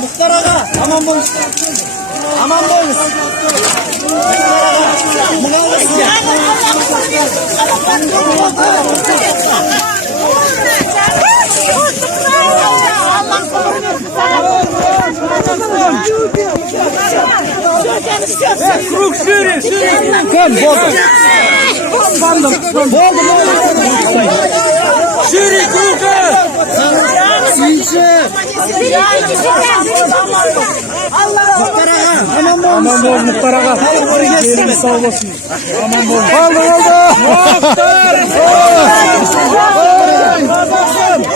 Muhtar ağa, aman bolunuz. Aman bolunuz. Muhtar ağa, bunu alın size. Kruh sürün, sürün. Kom, boldu. Boldu. Sürün kruhu. Sinci. Muhtar ağa, aman bolunuz. Aman bol Muhtar ağa. Yeriniz sağ olasın. Aman bol. Oldu. Muhtar.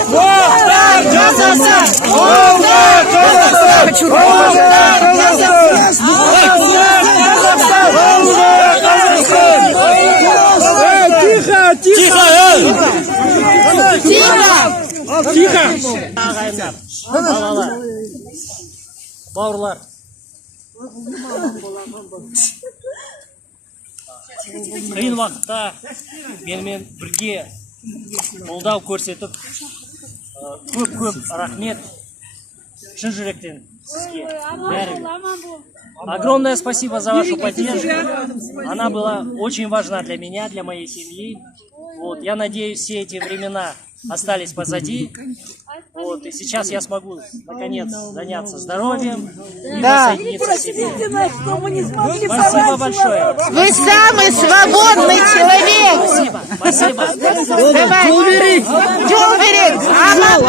Muhtar cezası. Muhtar Baurular. Қиын уақытта менімен бірге қолдау көрсетіп, көп рахмет. Шын жүректен сізге. Огромное спасибо за вашу поддержку. Она была очень важна для меня, для моей семьи. Вот, я надеюсь, все эти времена остались позади. Вот, и сейчас я смогу, наконец, заняться здоровьем и воссоединиться с семьей. Спасибо большое. Вы самый свободный человек. Спасибо. Давай. Джумберик. Аман